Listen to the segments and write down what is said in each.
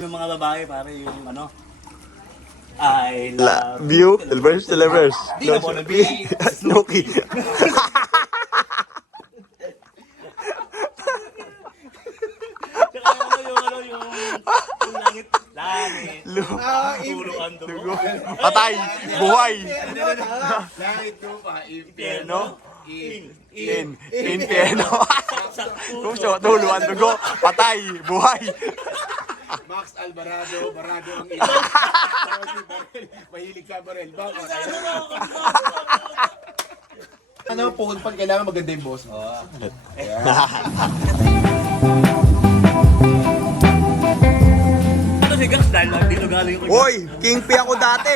Yung mga babae, pare, yung ano, I love View, Silvers, Silvers. Di na mo nabili. Snooki. Tsaka yung langit, tulo ang dugo. Patay, buhay. Langit ko pa, No? In. Infierno. Kung siya, tuluan dugo, patay, buhay. Max Alvarado, Barado ang ilo. Si Barel, mahilig sa Barel. Bakit? Ano, pag kailangan maganda yung boss mo. Ito si Gax dahil lang dito galing ko. Hoy, King P ako dati.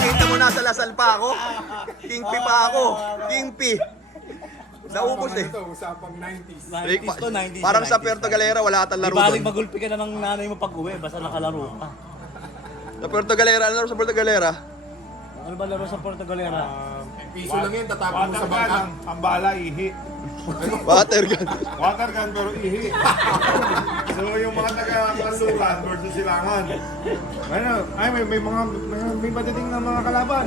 Kita mo nasa Lasal pa ako. King P pa ako. King P. Naubos eh. Ito, usapang 90s. 90s to 90s. Parang sa Puerto Galera, wala atang Di laro baling doon. magulpi ka na ng nanay mo pag uwi, basta nakalaro ka. Sa Puerto Galera, ano laro sa Puerto Galera? Ano ba laro sa Puerto Galera? Piso lang yun, tatapon mo sa bangka. Ang bala, ihi. Water gun. Water gun pero ihi. So yung mga taga-kanluran versus silangan. Ano, ay may padating na mga kalaban.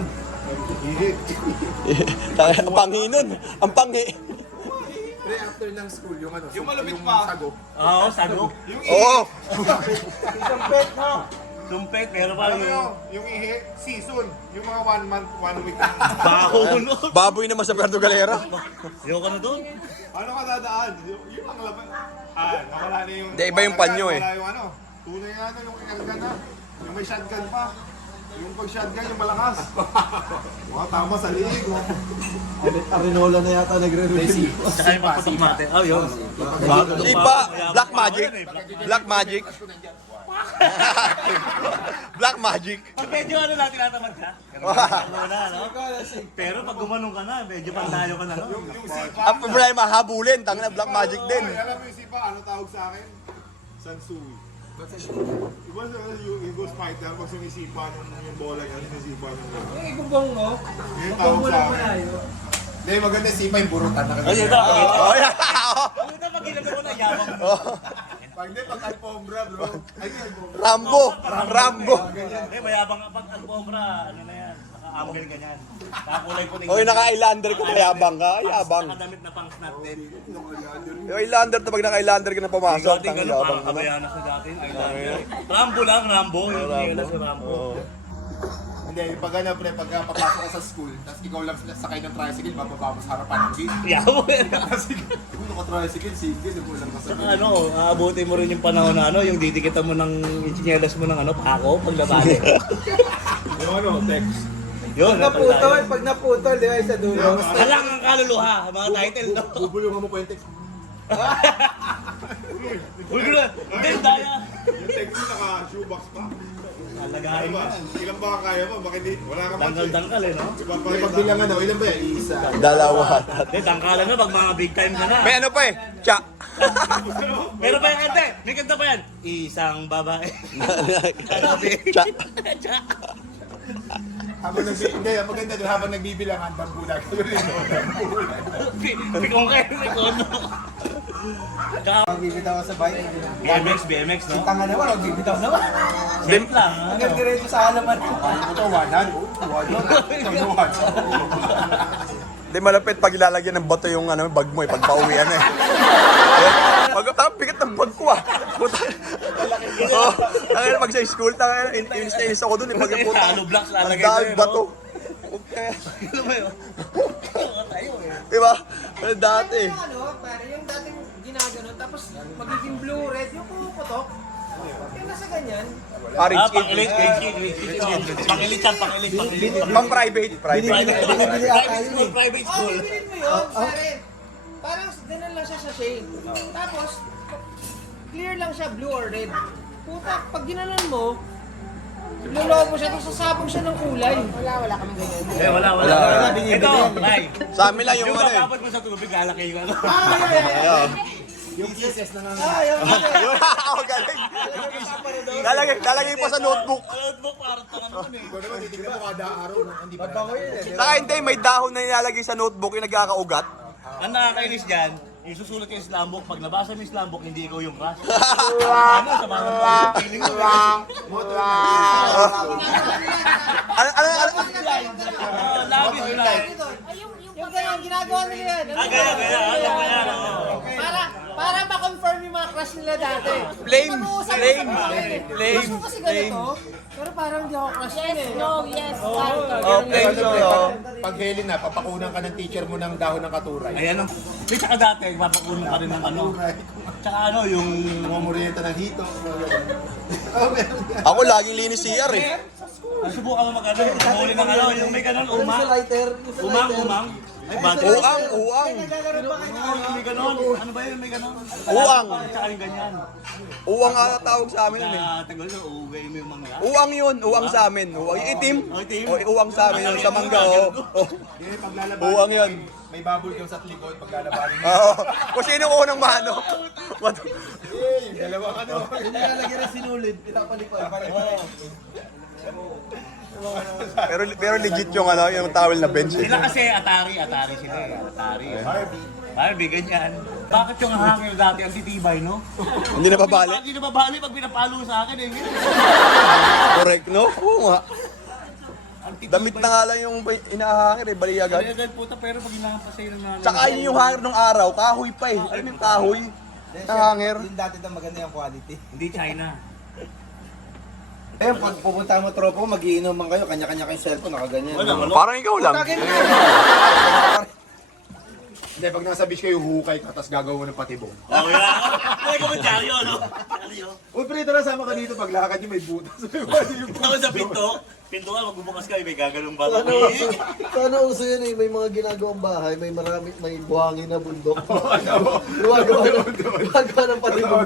Ihi. Ang panghi nun. Ang panghi. Pre, after ng school, yung ano, Yung malupit yung pa. sago. Oo, sago. Yung Oo. isang pet no. Sumpet, pero parang Alam mo, yung ihi, season. Yung mga 1 month, 1 week. baho no. Baboy naman sa Puerto Galera. Ayoko na doon. Ano ka dadaan? Yung ang laban. Nawala na yung... Hindi, iba yung panyo eh. Nawala yung ano. Tunay na ano, yung inanggan na. Yung may shotgun pa. Yung pag-shotgun, yung malakas. Mga tama sa liig. Arinola na yata nagre-review. Tsaka yung pagputok natin. Oh, yun. Sipa, Black Magic. Black Magic. Black Magic. Pag medyo ano natin natamad ka? Muna, no? Pero pag gumanong ka na, medyo pandayo ka na, no? Yung sipa. Ang problema, habulin. Tangina, Black Magic din. Oy, alam mo yung sipa, ano tawag sa akin? Sansui. Diba yung Eagles fighter, pag sumisipa yung bola yan, sumisipa yung bola. Yung ibubong mo, Yung tawag sa akin. malayo. Hindi, maganda sipa yung burutan na Oh, yun kami. na. Oh, yeah. Yun na, pag ginagawa mo na, yabang mo. Pag hindi, pag alpombra, bro. Ay, alpombra. Rambo. Rambo. Eh, mayabang ka pag alpombra, ano na yan, naka-angle ka niyan. Nakakulay puting. Hoy, naka-Islander ka, mayabang ka. Yabang. Nakadamit na pang snap din. Yung Islander to, pag naka-Islander ka na pumasok. Dating Tangina, ano, yabang parang ka na. kabayanas na dati. Rambo lang, Rambo. Yung hindi si Rambo. Hindi, pag ano, pre, pag papasok ka sa school, tapos ikaw lang sakay ng tricycle, bababa mo sa harapan ng gate. Yaw. Kung naka-tricycle, sige, nagulang ka sa Saka ano, aabutin mo rin yung panahon na ano, yung didikitan mo ng insinyelas mo ng ano, pako, paglabali. Yung ano, text. Yun, Pag naputol, di ba, sa dulo. halang ang kaluluha, mga title, no? Bubulungan mo po yung text. Uy, gula, hindi, daya. Yung text mo naka-shoebox pa. Alagahin mo. Ilan ba kaya mo? Bakit di? Wala ka Dangkal-dangkal eh, no? May pagbilangan daw, ilan ba yan? Isa. Dalawa. Hindi, dangkalan na pag mga big time ka na. May ano pa eh. Cha. Meron pa yung kanta, may kanta pa yan. Isang babae. Sabi. Cha. Hindi, ang maganda doon, habang nagbibilangan, dambulag. Bigong kayo, may kono. Magbibitaw ka sa bike. BMX, no? Tanga naman, magbibitaw naman. Safe lang. Hanggang diretso sa halaman. Ito, wanan. Wanan. Hindi malapit pag ilalagyan ng bato yung ano, bag mo eh, pag pauwian eh. Ang bigat ng bag ko ah. Puta. Oh, ang pag sa school, inis ako dun eh. Pag puta. Halo blocks lalagay Ang dami sa'yo, no? bato. Ano ba yun? Tayo eh. Diba? Dati. Yung ano, pare, yung dating ginagano, tapos magiging blue-red, yung pumuputok. Yung nasa ganyan. Orange kid. Pang-elite, Pang-elite yan, pang-elite. Pang private. Private. Private school, private Oh, school. bibilin mo yun, pare. Parang ganun lang siya sa shade. Tapos, clear lang siya, blue or red. Puta, pag ginanon mo, luloko siya, tapos sasabog siya ng kulay. Eh, wala. Ito, Lai. Sa amin lang yung Yung ano eh. kapapad mo sa tubig, lalaki yung ano. Ayun. Yung pieces na nga. Ayun. Oh, galing. Lalagay pa sa notebook. Notebook, parang tangan mo eh. Ikaw naman, titignan mo kada araw. Hindi pa Babango yun eh. Saka hindi, may dahon na nilalagay sa notebook yung nagkakaugat. Ang nakakainis dyan, isusulat yung slam book. Pag nabasa mo yung slam book, hindi ikaw yung crush. Ano, sa mga feeling mo. Love is blind. Ay, yung Yung ganyan, ginagawa nila yan. Gaya. Alam mo yan. Para ma-confirm yung mga crush nila dati. Flame, Pag-uusap flame, ko sa mga flame, Crush mo kasi ganito, pero parang hindi ako crush yes, yun eh. no, yes. Oh, flame, Pag heli na, papakunan ka ng teacher mo ng dahon ng katuray. Ayan ang... May tsaka dati, papakunin ka rin ng ano. Tsaka ano, yung... Mamurienta ng hito. Ako laging linis CR eh. Subukan mo mag-ano, mahuli ng ano, yung may ganun, umang. Umang. Ay, bata. Uang. May ganun. Ano ba yun, may ganun? Uang. Tsaka yung ganyan. Uang ata tawag sa amin yun eh. Kaya tagal na, uuwi mo yung mga. Uang yun, uang sa amin. Uang, yung itim. Oh, itim. O, uang sa amin yun, sa mangga. Oh. Hindi, paglalaban. Uang yun. May bubble gum sa likod paglalabanin mo. Oo. Kung sino ko ng mano. Yung dalawang ano. Nilalagyan na sinulid, pinapalipad. Pero legit yung ano, yung towel na bench. Sila kasi Atari sila eh. Atari. Barbie, ganyan. Bakit yung hangin dati ang titibay, no? Hindi na babali. Hindi na babali pag pinapalo sa akin eh. Correct, no? Oo nga. Ang titibay. Damit na nga lang yung inahangir eh, bali agad. Agad puta, pero pag inahampasay ng nanay. Tsaka yun yung hangir nung araw, kahoy pa eh. Alam mo yung kahoy? Nahangir. Yung dati daw maganda yung quality. Hindi China. Eh, pag pupunta mo tropa mo, magiinuman kayo, kanya-kanya kayong cellphone, nakaganyan. Wala. Parang ikaw lang. Hindi, pag nasa beach kayo, hukay ka, tapos gagawa ng patibong. Oh, yeah. May komentaryo, no? Uy, pre, tara, sama ka dito. Paglakad nyo, may butas. Tapos sa pinto ka, magbubukas ka, may gagalong ba? Sana uso yun eh, may mga ginagawang bahay, may may buhangin na bundok. Gumagawa ng patibong.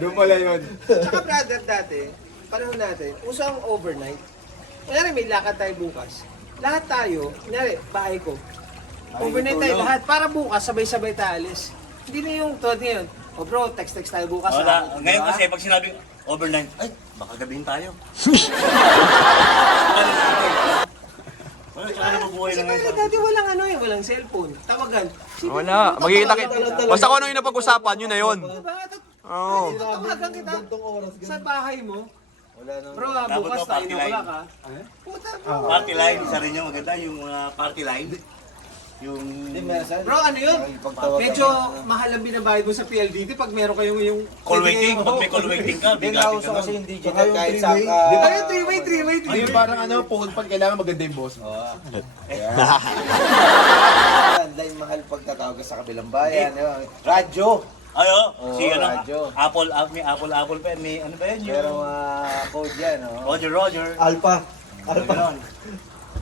Doon pala yun. Tsaka brother dati, panahon natin, usang overnight. Kunyari may lakad tayo bukas. Lahat tayo, kunyari, bahay ko. Overnight tayo lahat. Para bukas, sabay-sabay tayo alis. Hindi na yung tulad ngayon. O bro, text tayo bukas. Wala. ha? Ngayon Diba? kasi pag sinabing overnight, ay, baka gabihin tayo. Wala, tsaka nabubuhay Kasi na ngayon. pala dati walang ano eh, walang cellphone. Tawagan. Sino Wala. Magkikita-kita. Basta kung ano yung napag-usapan, yun na yun. Diba? Oo. Tawagan kita sa bahay mo. Wala nang... Bro, Dapat bukas daw tayo party na wala line. ka. Puta bro. Party line, isa rin yung maganda, yung party line. Yung... Bro, ano yun? Medyo mahal ang binabayad mo sa PLDT pag meron kayong yung... Call waiting, pag may call waiting ka, Hindi bigatin nga ka uso nun. kasi yung digital kahit sa... Ayun, three-way. Ayun, parang ano, phone pag kailangan maganda yung boss mo. Landline mahal pagtatawag ka sa kabilang bayan. Radyo! Ayo, Oo, si ano, radyo. may Apple pa, may ano ba yun? Yung... Pero code yan, oh. Roger. Alpha. Ganon.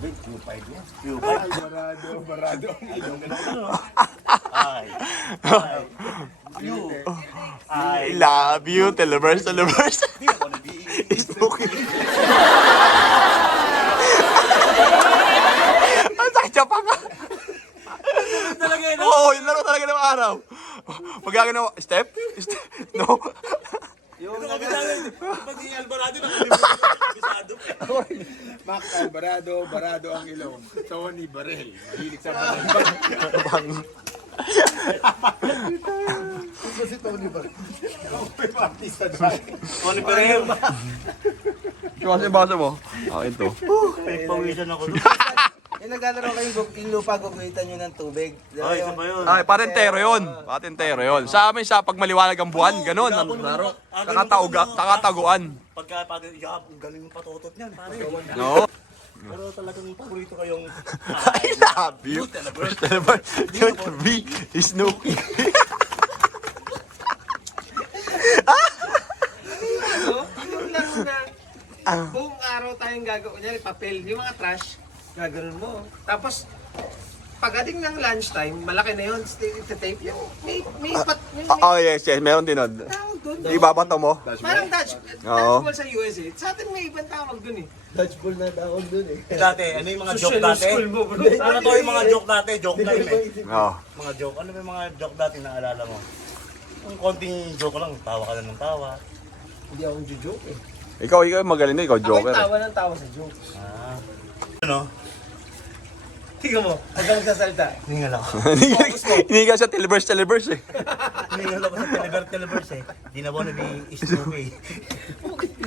Q5 yan. Q5. Barado. Ay. You. I love you. Televerse. Hindi ako nag-iingit. Spooky. Ang sakit siya pa nga. Talaga yun. Oo, yun laro talaga ng araw. Magkakano, step? No. Ito kami talaga. Pag si Alvarado, nakalimutan ko yung bisado. Mac Barado ang ilong. Tony Barel. Mahilig sa baril. Si Tony ba? May artista doon. Tony Perel. Kasi basa mo. Ito. Pawisan ako doon. Yung naglalaro kayong lupa, guguhitan nyo ng tubig. Ay, isa pa yun. Ay, patentero yun. Patentero yun. Sa amin, sa pag maliwanag ang buwan, ganun. Ang laro. Nakataguan. Pagka, ang galing yung patotot niyan, pare. No. Pero talagang paborito ko yung... I love you. Televerse. B is no. Yung laro na buong araw tayong gagawin. Kunyari, papel, yung mga trash, gagawin mo. Tapos, pagdating ng lunchtime, malaki na yun, tape yung may Oh, yes. Meron din nun. tawag doon. Ibabato mo. Parang dodgeball sa USA. Sa atin may ibang tawag doon eh. Dodgeball na tawag dun eh. Dati, ano yung mga joke Social dati? school mo, bro. Ano to yung mga joke dati? Joke time eh. Oo. Mga joke. Ano ba yung mga joke dati na alala mo? Yung konting joke lang, tawa ka lang ng tawa. Hindi ako joke eh. Ikaw magaling na. Ikaw Ako joker. yung tawa ng tawa sa joke. Ano? Tingnan mo, huwag ka magsasalita. Hiningal ako. Hindi ka siya telebers eh. Hiningal ako sa telebers eh. Di na ba nag-i-snoopy.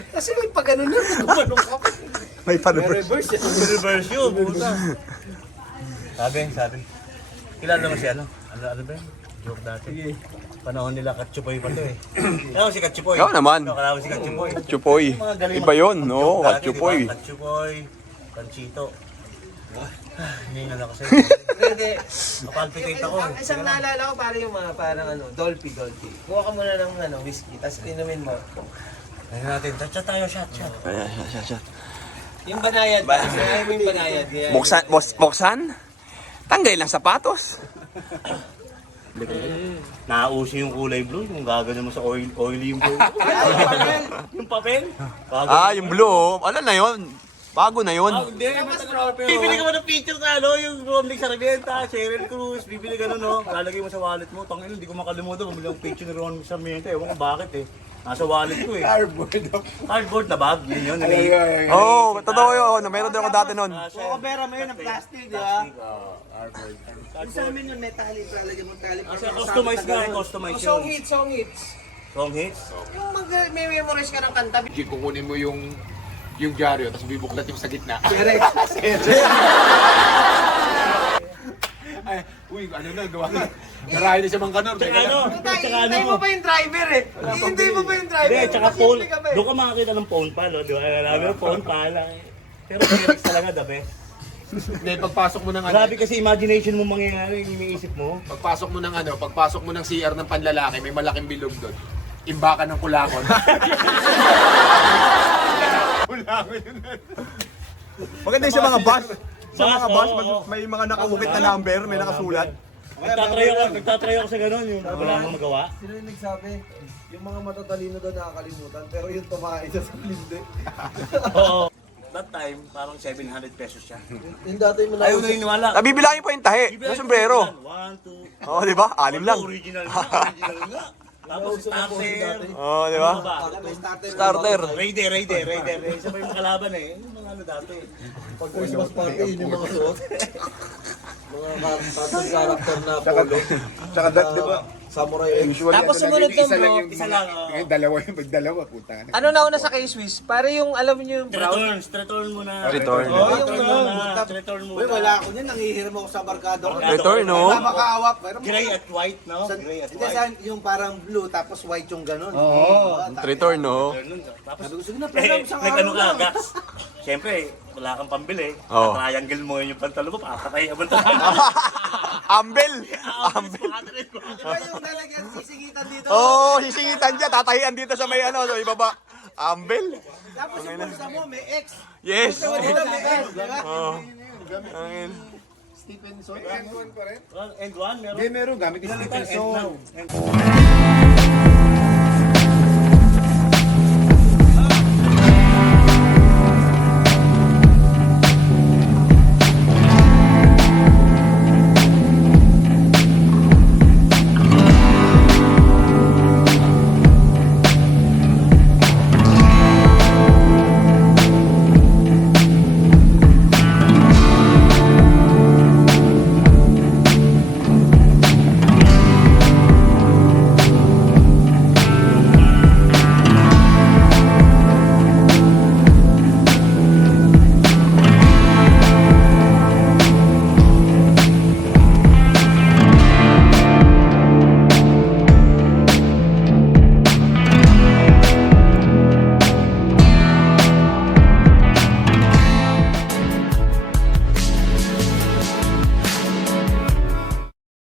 Kasi may pag-ano na, gumanong ka pa. May pa-reverse. Reverse eh. Reverse yun, puta. Sabi. Kilala mo si ano? Ano ba yun? Joke dati. Panahon nila Katsupoy pa to eh. Alam mo si Katsupoy? Ikaw naman. Alam mo si Katsupoy? Chupoy. Mga galing Iba yun, mag- no? joke dati, Chupoy. diba? Katsupoy, Panchito. Hiningal ako sa'yo. Hindi. Mapalpitate ako eh. Isang naalala ko parang yung mga parang ano, Dolphy. Kuha ka muna ng ano, whiskey, tapos inumin mo. Ayun natin, shot tayo, shot. Yung banayad, ayaw mo yung banayad. Buksan? Tanggalin lang sapatos. Nauso yung kulay blue, yung gagano mo sa oily yung blue. Yung papel? Yung blue. oh. Ano na yun? Bago na yun. Hindi, bibili ka mo ng picture sa ano, yung Romney Sarmiento, Cheryl Cruz, bibili ka nun, no? Lalagay mo sa wallet mo. Tangin, hindi ko makalimutan, bumili akong picture ni Romney Sarmiento. Ewan ko bakit eh. Nasa wallet ko eh. Cardboard na bag, yun yun. Oo, totoo yun. Meron din ako dati nun. Pera mo yun ng plastic, di ba? Sa amin yung metallic, lalagyan mo metallic. Customize nga, customize yun. Song hits. Song hits? Yung mag-memorize ka ng kanta. G, kukunin mo yung dyaryo, tapos bibuklat yung sa gitna. Ay, uy, ano na, gawa na. Narahin na siya mang kanor. Tsaka ano? Tsaka ano Hintay mo? mo pa yung driver eh. Hintay mo pa yung driver. Hindi, tsaka phone. Simple ka pa eh. Doon ka makakita ng phone pal, no? Di ba? Alam mo, phone pal. Pero lyrics talaga, the best. Hindi, pagpasok mo ng ano, Grabe kasi imagination mo mangyayari, yung iniisip mo. pagpasok mo ng CR ng panlalaki, may malaking bilog doon. Imbakan ng kulakon. Kulakon yun. Maganda yung sa mga bus. Sa mga bus, oo. may mga nakaukit na number, may nakasulat. Nagtatry ako sa ganun, yung wala nang magawa. Sino yung nagsabi? Yung mga matatalino doon nakakalimutan, pero yung tumahay sa hindi. Oo. That time, parang 700 pesos siya. Yung dati mo Ayaw naniniwala. Nabibilangin po yung tahi. Yung sombrero. 1, 2. Oo, di ba? 6 lang. Original nga. Tapos starter. Oo, di ba? Ano ba? Starter. Raider. Isa pa yung makalaban eh. Yung mga ano dati. Pag Christmas party, yun yung mga suot. Mga cartoon character na polo. Tsaka di ba? Samurai X. Usually, Tapos sumunod isa doon, lang bro. yung Isa lang, oo. Ngayon, dalawa, puta. Ano na una sa K-Swiss? Para yung, alam niyo yung brown. Return mo na. Return. Return mo Uy, na. wala ako niyan, nangihiram ako sa barkado ko. Return, no? Makaawap, pero Gray at white, no? Gray at hindi white. saan yung parang blue tapos white yung ganun. Return, no? Tapos, Sabi ko, sige na, pero isang araw nagano ka, lang. gas. Siyempre, wala kang pambili. Oo. Triangle mo yun yung pantalo mo, papatay ang pantalo. Ambel! Diba yung nalagyan sisingitan dito? Oo, sisingitan dyan. Tatahian dito sa may ano, sa ibaba. Ambel? Tapos yung bulsa mo, may X. Yes! Bulsa mo dito, may X. Diba? Oo. Angin. Stephenson. And one, meron. Hindi, meron. Gamit ni Ilan ito? Stephenson. And now.